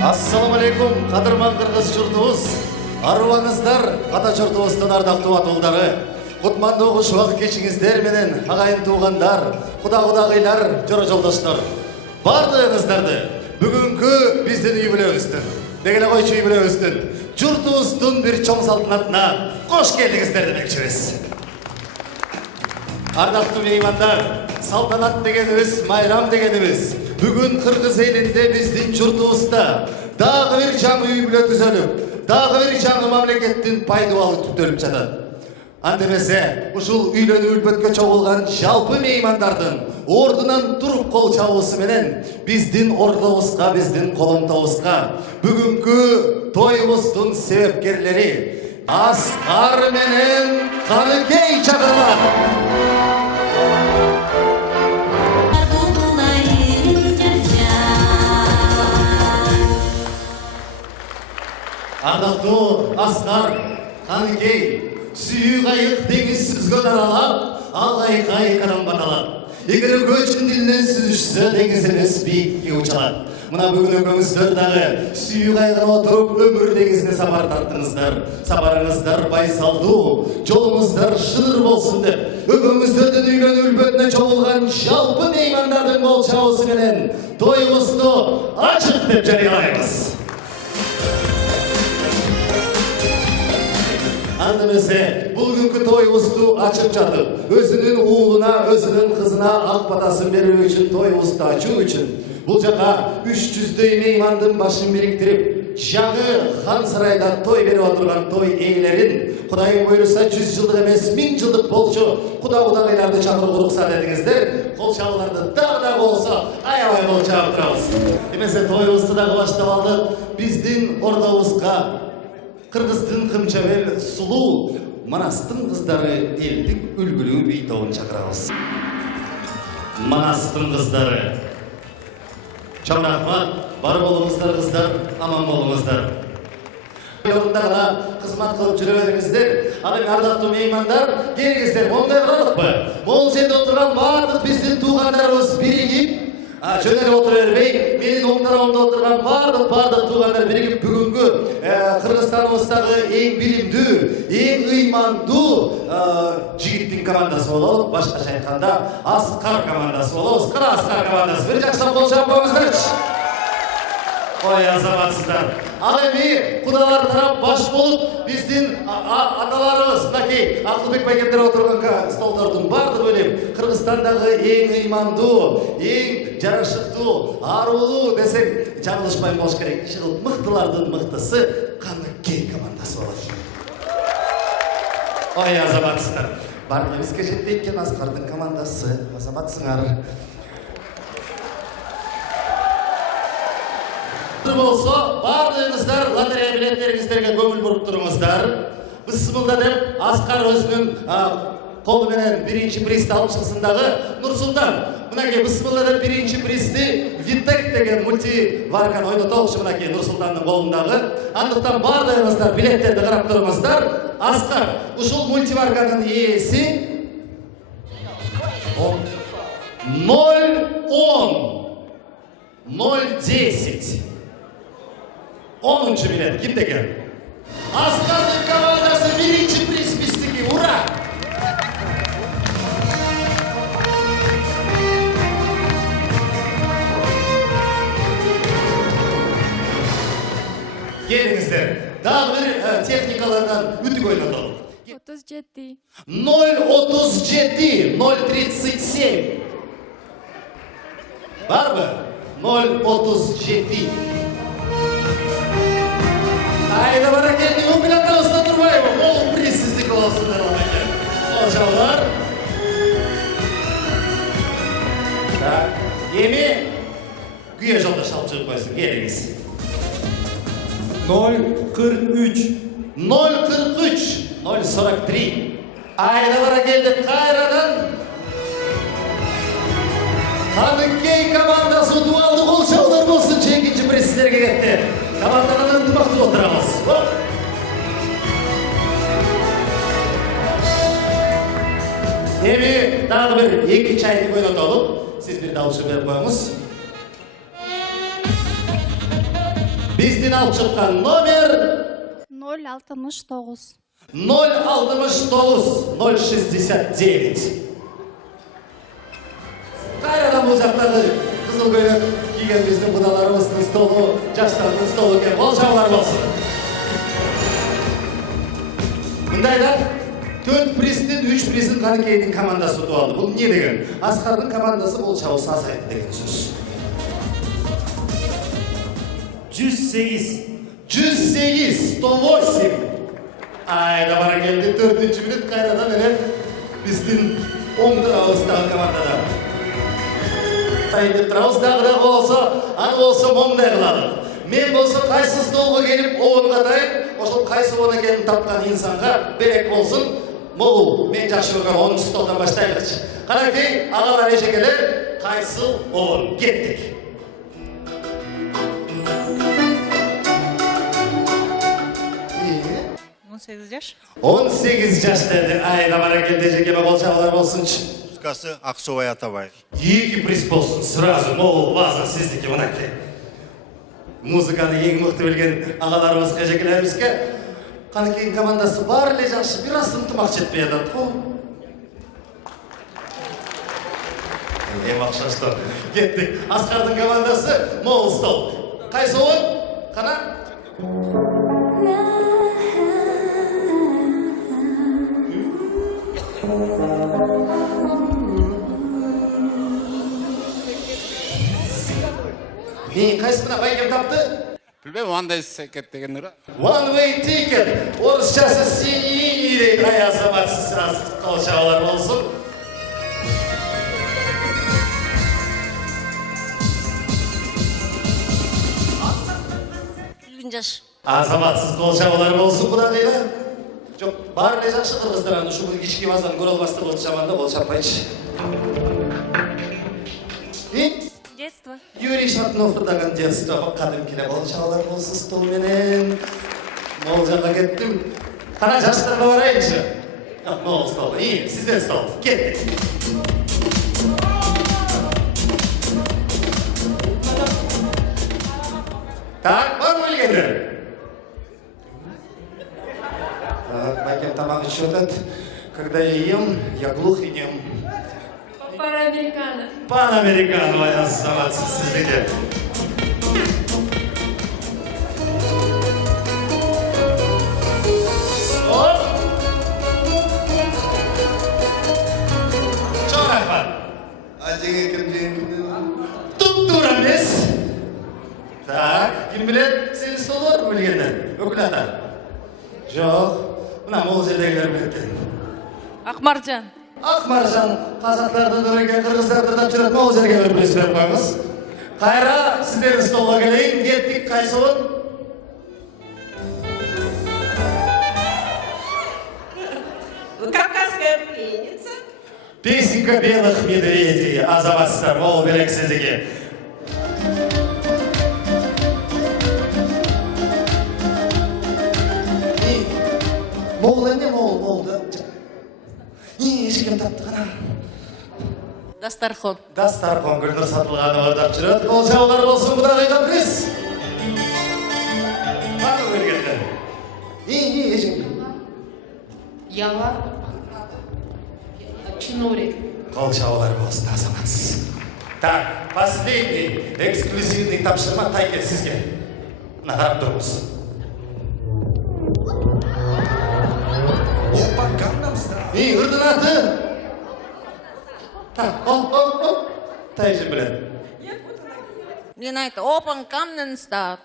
Assalamu alaikum, qadırman qırgız jurtubuz. Arubаңыздар, ата журтубуздун ардактуу атуулдары. Кутмандуу куш убак кечиңиздер менен агайын туугандар, кудагыйлар, жора жолдоштор. Бардыгыңыздарды бүгүнкү биздин үй бүлөбүздүн, дегеле койчу үй бүлөбүздүн журтубуздун бир чоң салтанатына кош келдиңиздер демекчибиз. Ардактуу меймандар, салтанат дегенибиз, майрам дегенибиз бүгүн кыргыз элинде биздин журтубузда дагы бир жаңы үй бүлө түзөлүп, дагы бир жаңы мамлекеттин пайдубалы түптөлүп жатат. Анда эмесе, ушул үйлөнүү үлбөткө чогулган жалпы меймандардын ордунан туруп кол чабуусу менен биздин ордобузга, биздин коломтобузга бүгүнкү тоюбуздун себепкерлери Аскар менен Каныкей чакырылат. Ардактуу Аскар, Каныкей, сүйүү кайык деңиз сүзгөн аралап, ал айкай карам баталат. Эгер көчүн дилинен сүзүшсө, деңиз эмес бийикке учалат. Мына бүгүн экөөңүздөр дагы сүйүү кайыгына отуруп өмүр деңизине сапар тарттыңыздар. Сапарыңыздар байсалдуу, жолуңуздар шыныр болсун деп, экөөңүздөрдүн үйлөнүү үлбөтүнө чогулган жалпы меймандардын кол чабуусу менен тоюбузду ачык деп жарыялайбыз. Анда эмесе, бул күнкү тоюбузду ачып жатып, өзүнүн уулуна, өзүнүн кызына ак батасын берүү үчүн, тоюбузду ачуу үчүн бул жака 300дөй меймандын башын бириктирип, жаңы хан сарайда той берип отурган той ээлерин, Кудайым буйруса 100 жылдык эмес 1000 жылдык болчу кудагыйларды чакырууга уруксат этиңиздер. Кол чабууларды дагы болсо аябай кол чабып турабыз. Эмесе тоюбузду дагы баштап алдык. Биздин ордобузга Кыргыздын кымчабел сулуу Манастын кыздары элдик үлгүлүү бий тобун чакырабыз. Манастын кыздары. Чоң рахмат, бар болуңуздар кыздар, аман болуңуздар. Жолунда гана кызмат кылып жүрө бериңиздер. Аны ардактуу меймандар, келиңиздер, мондай кылалыкпы? Могул жерде отурган бардык биздин туугандарыбыз биригип, жөнелип отура бербей, менин оң тарабымда отурган бардык туугандар биригип бүгүнкү Кыргызстаныбыздагы эң билимдүү, эң ыймандуу жигиттин командасы болобуз. Башкача айтканда, Аскар командасы болобуз. Кара Аскар командасы. Бир жакшылап кол чабып коюңуздарчы. Ой, азаматсыздар. Ал эми кудалар тарап баш болуп, биздин аталарыбыз, мынакей Акылбек байкемдер отурган столдордун бардыгы элем Кыргызстандагы эң ыймандуу, эң жарашыктуу, арулуу десек жаңылышпай болуш керек. Ушул мыктылардын мыктысы Каныкей командасы болот. Ой, азаматсыздар. Бар эмеске жетпей экен Аскардын командасы. Азаматсыңар. Болсо, бардыгыңыздар лотерея билеттериңиздерге көңүл буруп туруңуздар. Бысмылда деп Аскар өзүнүн колу менен биринчи призди алып чыксын дагы. Нурсултан, мынакей бысмылда деп биринчи призди Витек деген мультиварканы ойнотолчу мынакей Нурсултандын колундагы. Андыктан бардыгыңыздар билеттерди карап туруңуздар. Аскар, ушул мультиварканын ээси 0-10 10-нчы билет кимде экен? Аскардын командасы биринчи приз биздики. Ура! Келиңиздер. Дагы бир техникалардан үтүк ойнотолуп. 37. 037, 037. Барбы? 037. Айда бара келди, билеттерибизде турбайбы? Мол приз сиздики болсун деп атат. Кол чабуулар. Так, эми күйө жолдош алып чыгып койсун, келиңиз. 043. 043. Айда бара келди, кайрадан Каныкей командасы дуалды кол чабуулар болсун, экинчи приз сиздерге кетти. Командадан ынтымактуу отурабыз. Эми дагы бир 2 чайник ойнотолуп, сиз бир дауыс берип коюңуз. Биздин алып чыккан номер 069. 069 069. Кайрадан бул жактагы кызыл көйлөк кийген биздин кудаларыбыздын столу, жаштардын столу экен. Кол чабуулар болсун. Мындайда 4 приздин 3 призин Каныкейдин командасы утуп алды. Бул эмне деген? Аскардын командасы кол чабуу азайт деген сөз. 108. 108, 108. Айда бара келди 4-чү мүнөт кайрадан эле биздин оң тарабыбыздагы командада. Айда тарабыбыздагы да болсо, аны болсо моңдай кылалым. Мен болсо кайсы столго келип оон катайын, ошол кайсы оон экенин тапкан инсанга берек болсун. Могул, мен жакшы көргөн 10 столдан баштайлычы. Канакей, агалар эжекелер, кайсы оон кеттик. 18 жаш. 18 жаш dedi. Ayda bana geldi cekeme bol çabalar bolsunç. Музыкасы Аксубай Атабаев. İyi приз болсын. Сразу мол база сиздики мынакей. Музыканы ең мыкты билген агаларыбызга жекелерибизге Каныкейдин командасы баары эле жакшы, бир аз ынтымак жетпей атат го. Эми акшашты. Кеттик. Аскардын командасы мол стол. Кайсы оон? Кана? Кайсына байгем тапты? Билбейм, андай секет деген ыра. One way ticket. Орысчасы синий дейді. Ай азаматсыз сразу қол шабуулар болсын. Жаш. Азаматсыз қол шабуулар болсын құдағилар. Жоқ, бар эле жакшы кыргыздар аны ушу кички базаны көрө албастык болуп чабанда кол чаппайчы. Детство. Юрий Шатнов ырдаган детство кадимкиде кол чабуулар болсын стол менен. Могул жакка кеттим. Кана жаштарга барайынчы. Могул стол. Сиздер стол. Кеттик. Так, бармы билгендер? Байкем тамак ичип атат. Когда я ем, я глух и нем. Панамерикано. Панамерикано, ай азаматсыз сиздики. Оп! Чоң рахмат. Ажеге ким Туп-тура эмес. Так, ким билет? Сенин стол барбы билгендер? Өкүл ата. Жок. Мына могул жердегилер билет. Акмаржан. Акмаржан, казактарды дөрөген кыргыздарды да жүрөт, могул жерге бир приз берип коюңуз. Кайра сиздердин столго келейин. Кеттик, кайсы болот? Кавказская пленница. Песенка белых медведей. Азаматсыздар, могул берек сиздики. Могул эмне могул да. Эшикем тапты кана. Дастархон. Дастархон гүлдür сатылганы ырдап жүрөт. Кол чабуулар болсун, кудагайга приз. Бары бергенде. Эшикем. Яла. Чинорик. Кол чабуулар болсун, азаматсыз. Так, последний эксклюзивный тапшырма тайке сизге. Мына карап туруңуз. Ырдын аты. Так, тайжы билет. Мен айтты, Open Gangnam Style.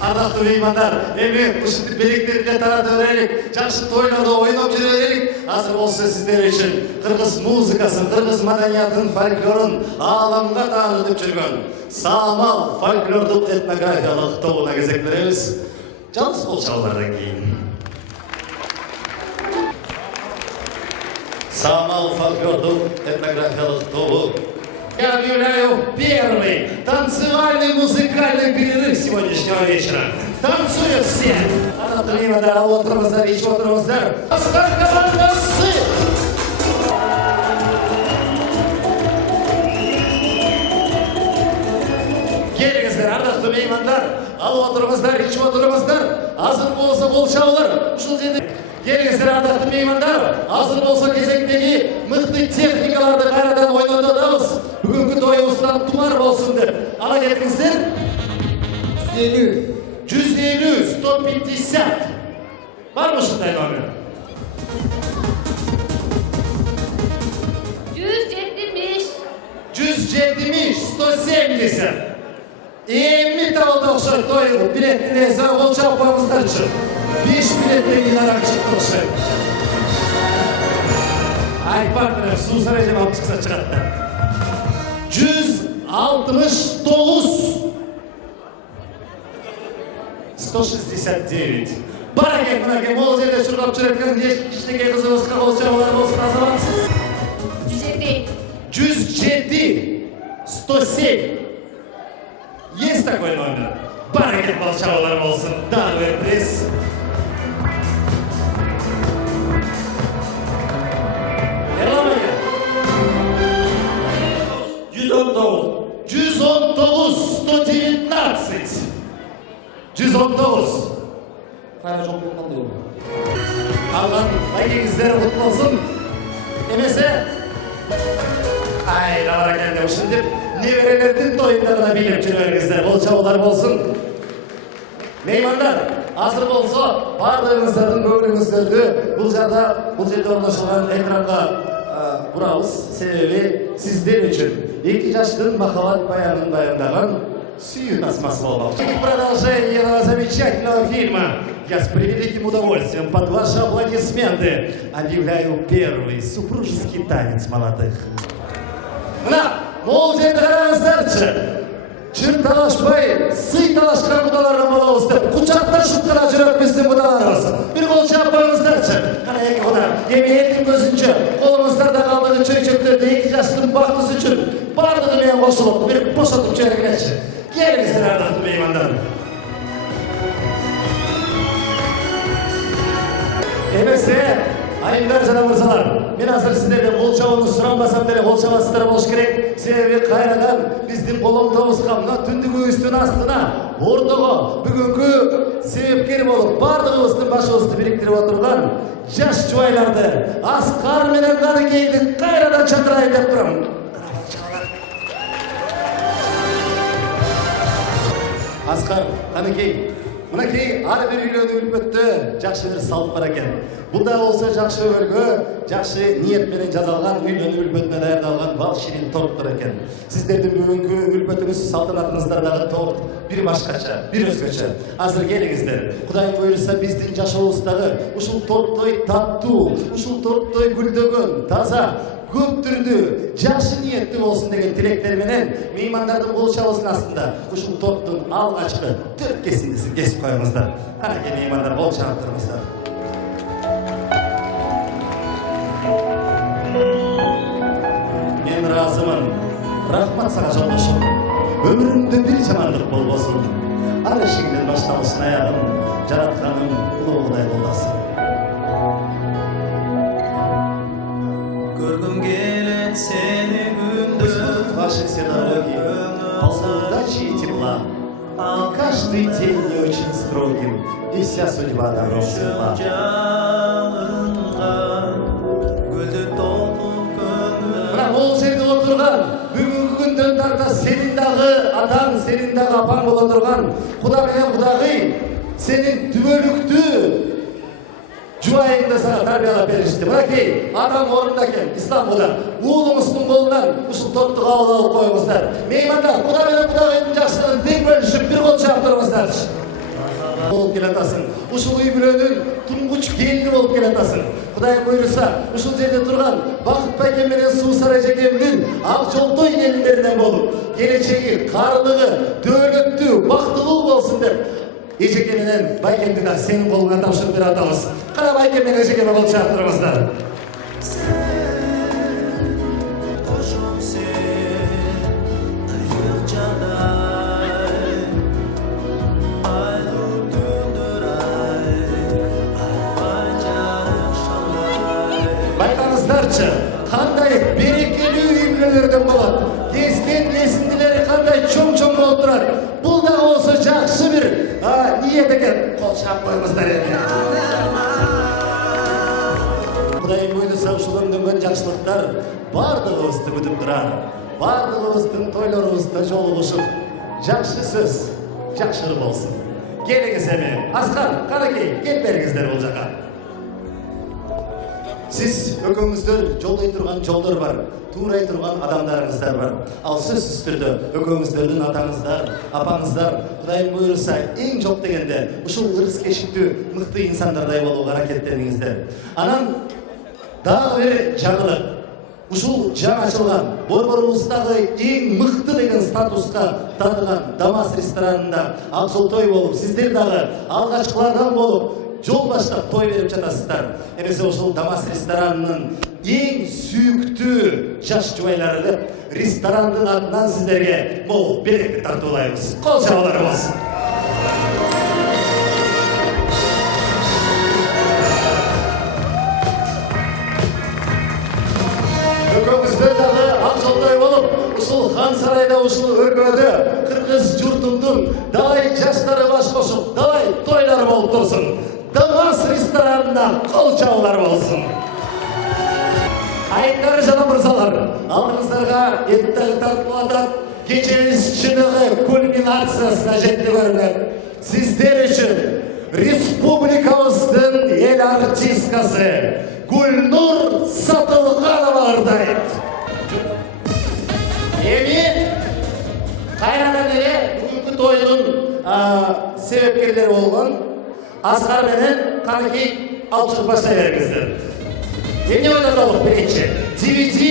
Ардактуу меймандар, эми ушинтип белектерди таратып берелик, жакшы тойлордо ойноп жүрө берелик. Азыр болсо сиздер үчүн кыргыз музыкасын, кыргыз маданиятын, фольклорун ааламга таанытып жүргөн Самал фольклордук этнографиялык тобуна кезек беребиз. Жалгыз кол чабуулардан кийин. Самал фольклордук этнографиялык тобу. Я объявляю первый танцевальный музыкальный перерыв сегодняшнего вечера. Танцуют все. Анатолий Мадаров, Отрозар, Ич Отрозар. Оскар команда «Сын». алып отырыңыздар, içip отырыңыздар. Hazır болса бол чабылар. Ушул жерде келиңиздер ардактуу меймандар. Hazır болса кезектеги мыкты техникаларды кайрадан ойнотобуз. Бүгүнкү тоюбуздан тумар болсун деп. Ала келиңиздер. 150, 150, 150. Бар mı ушундай номер? 170. 170, 170. Emmi tavalda okşar toyu biletini sen kol çapmamızdan çık. 5 biletle giderek çıktı okşar. Ay partner, su sarayacağım alıp çıksa çıkarttı. 169. 169. Bana gel buna gel. Bol yerine şurada çörekten diye kişideki kızımız kavuz çabalar olsun azamansız. 107. 107. Есть такой номер. Барыгет молчалар болсын. Дарвер приз. Ерламайка. 119. 119, 119. 119. Hayır çok bulkan diyor. Algan ayınızlar mutlu olsun. Emese. Ay, davara geldi. Şimdi neverelerden toyunlarına bilip çürüveringizler. Bol çabalar bolsun. Meymanlar, hazır bolsa bardağınızların bölümünüzlerdi. Bu жерде орнашылган экранга бурабыз. Себеби сиздер үчүн 2 жаштын махаббат баянын баяндаган сүйүү тасмасы болмок. Продолжение этого замечательного фильма я с превеликим удовольствием под ваши аплодисменты объявляю первый супружеский танец молодых. Мына, мол жерде караңыздарчы. Чын талашпай, сый талашкан кудалардан болобуз деп, кучакташып гана жүрөт биздин кудаларыбыз. Бир кол чаппаңыздарчы. Кана эки куда, эми элдин көзүнчө, колуңуздарда калдыгы чөйчөктөрдү 2 жаштын бактысы үчүн бардыгы менен кошулуп, бир бошотуп жибергилечи. Келиңиздер ардактуу меймандар. Эмесе, айымдар жана мырзалар, мен азыр сиздерден кол чабууну суранбасам деле кол чабасыздар болуш керек. Себеби кайрадан биздин колоңдобузга мына түндүгүбүздүн астына ортого бүгүнкү себепкер болуп бардыгыбыздын башыбызды бириктирип отурган жаш жубайларды Аскар менен Каныкейди кайрадан чакырайын деп турам. Аскар, Каныкей, мынакей ар бир үйлөнүү үлпөттө жакшы бир салт бар экен. Бунда болсо жакшы өргө, жакшы ниет менен жазалган үйлөнүү үлпөтүнө даярдалган бал ширин торттор экен. Сиздердин бүгүнкү үлпөтүңүз салтанатыңыздардағы торт бир башкача, бир өзгөчө. Азыр келиңиздер. Кудайым буйруса биздин жашообуздагы ушул торттой таттуу, ушул торттой гүлдөгөн, таза көп түрдүү, жакшы ниеттүү болсун деген тилектер менен меймандардын кол чабуусунун астында ушул торттун алгачкы 4 кесиндисин кесип коюңуздар. Канакей меймандар кол чабып туруңуздар. Мен разымын. Рахмат сага жолдошум. Өмүрүмдө бир жамандык болбосун. Ар ишиңдин башталышын аягын жаратканым улуу Кудай колдосын. Көргüm келет сени күндүз Ваши все дороги полны удачи и тепла. И каждый день не очень строгим, и вся судьба добром светла. Мына ол жерде отурган, бүгүнкү күндөн тарта сенин дагы атаң, сенин дагы апаң боло турган Куда менен Кудагый сенин түбөлүктүү жубайыңды сага тарбиялап беришти. Мынакей, атам орунда экен, Истанбулда. Уулуңуздун колунан ушул торту кабыл алып коюңуздар. Меймандар, Куда менен Кудагыйдын жакшылыгын тең бөлүшүп, бир кол чаап туруңуздарчы. Болуп келатасың. Ушул үй бүлөнүн туңгуч келини болуп келатасың. Кудайым буйруса, ушул жерде турган Бакыт байке менен Суусар эжекемдин ак жолтой келиндеринен болуп, келечеги, карлыгы, дөөлөттүү, бактылуу болсун деп Эжеке менен Байкемди да сенин колуңа тапшырып берип атабыз. Кара Байкем менен Эжекеме кол чаап туруңуздар. Байкаңыздарчы, кандай берекелүү үй-бүлөлөрдөн болот. Кескен кесиндилери кандай чоң-чоң болуп турат. Бул да болсо жакшы бир ниет екен кол чаап коюңуздар эми. Кудайым буйруса ушул өндөнгөн жакшылыктар бардыгыбызды күтүп турар. Бардыгыбыздын тойлорубузда жолугушуп, жакшы сөз, жакшы ыр болсун. Келиңиз эми, Аскар, Каракей, кел бериңиздер бул жака. Сиз өкөңүздөр жолдой турган жолдор бар, туурай турган адамдарыңыздар бар. Ал сөзсүз түрдө өкөңүздөрдүн атаңыздар, апаңыздар, Кудайым буйруса эң жок дегенде ушул ырыс кешиктүү мыкты инсандардай болууга аракеттениңиздер. Анан дагы бир жаңылык. Ушул жаңы ачылган борборубуздагы эң мыкты деген статуска татыган Дамас ресторанында ак жол той болуп, сиздер дагы алгачкылардан болуп жол баштап той берип жатасыздар. Эмесе ушул Дамас ресторанынын эң сүйүктүү жаш жубайлары деп ресторандын атынан сиздерге мол берекет тартуулайбыз. Кол чабуулар болсун. Өкөңүздөр дагы ак жолдой болуп, ушул хан сарайда, ушул өргөдө кыргыз журтундун далай жаштары баш кошуп, далай тойлар болуп турсун. Дамас ресторанына кол чабуулар болсун. Айыптар жана мырзалар, алдыңыздарга эттер тартылып атат. Кечебиз чыныгы кульминациясына жетти көрүнөт. Сиздер үчүн республикабыздын эл артисткасы Гүлнур Сатылганова ырдайт. Эми кайрадан эле бүгүнкү тойдун себепкерлери болгон Аскар менен Каракей алып чыгып баштай бериңиздер. Эмне ойдодолук биринчи? DVD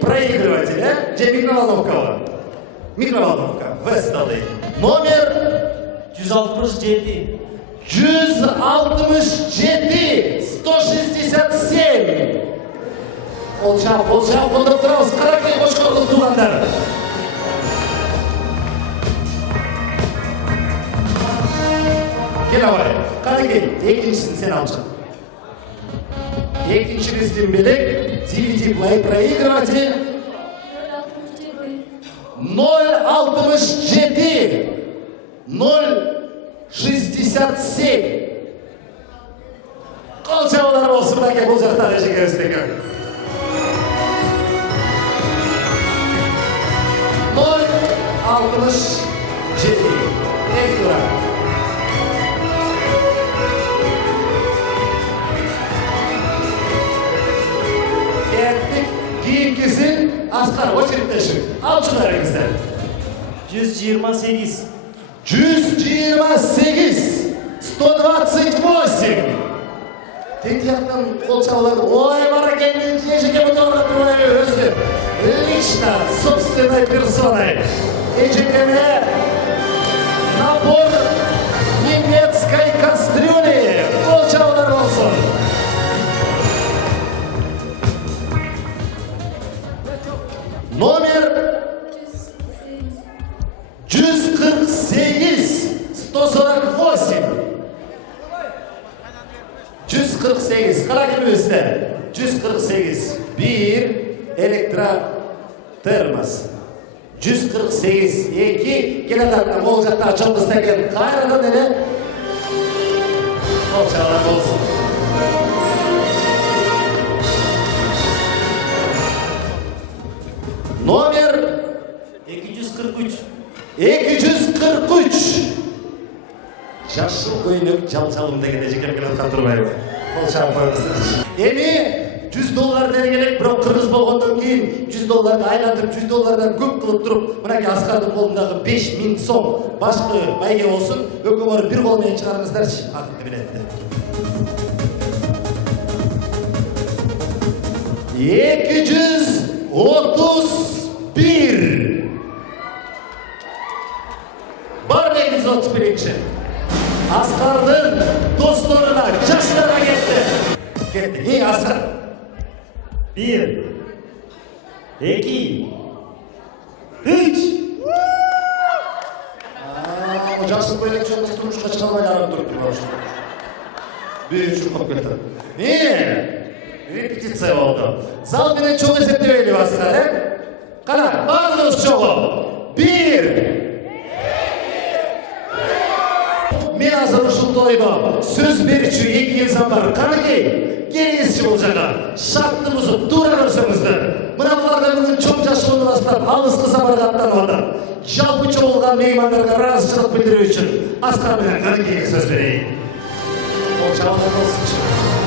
проигрыватель, же микроволновка бар? Микроволновка, Весталы. Номер 167. 167 167. Полчап, қолдап тұрауыз. Қаракей қош көрдік туғандар. Кел абай, Қаракей, екіншісін сен алып шық. Екінші біздің білік, DVD плей проигрыватель 067 067. Қол жауылар болсын бәке бұл жақтағы жекерістегі. 067. Ekran. Ettik. Keyingisin Askar очередьтеші. Al şunlarınızda. 128. 128. 128. Тетяктан қол чабулар. Ой, баракелді, ежеке бұтылға тұрмай өзі. Лично, собственной персоной. Ежекеме набор немецкой кастрюли. Қол чабулар болсын. Номер 148 148. 148. Қаракелімізді. 148. Bir elektrotermos. 148. 2. Келедатна ол жақта açıldı стеген. Қайрадан әлі. Қол чабулар болсын. Номер 243. 243. Жашыл көйнек жал-жалым дегенде жекем келіп тұрмайды. Қол шабып қойыңыздар. Эми $100 дегенек, бирок кыргыз болгондон кийин $100 айлантып, $100 көп кылып туруп, мынакей Аскардын колундагы 5000 сом башкы байге болсун, өкмөр бир кол менен чыгарыңыздарчы, акытты билетти. 231. Бар 231. Askardın dostlarına, yaşlara gitti. Gitti. İyi Askar. 1. 2. 3. O yaşlı böyle çoğunuz durmuş kaçırmayla aram durup durmuş. Bir üçü kopuk etti. İyi. Repetitsiya oldu. Zal bile çok esepteyeli Askar, he? Kana, bağırınız çoğu. 1. азыр ушул тойдо сөз берүүчү эки инсан бар. Канекей, келиңизчи бул жака. Шартты бузуп туура көрсөңүздөр. Мына буларда бүгүн чоң жашоону баштап алыскы сапарга аттанып атат. Жалпы чогулган меймандарга ыраазычылык билдирүү үчүн Аскар менен Канекейге сөз берейин. Ол жабылып алсынчы.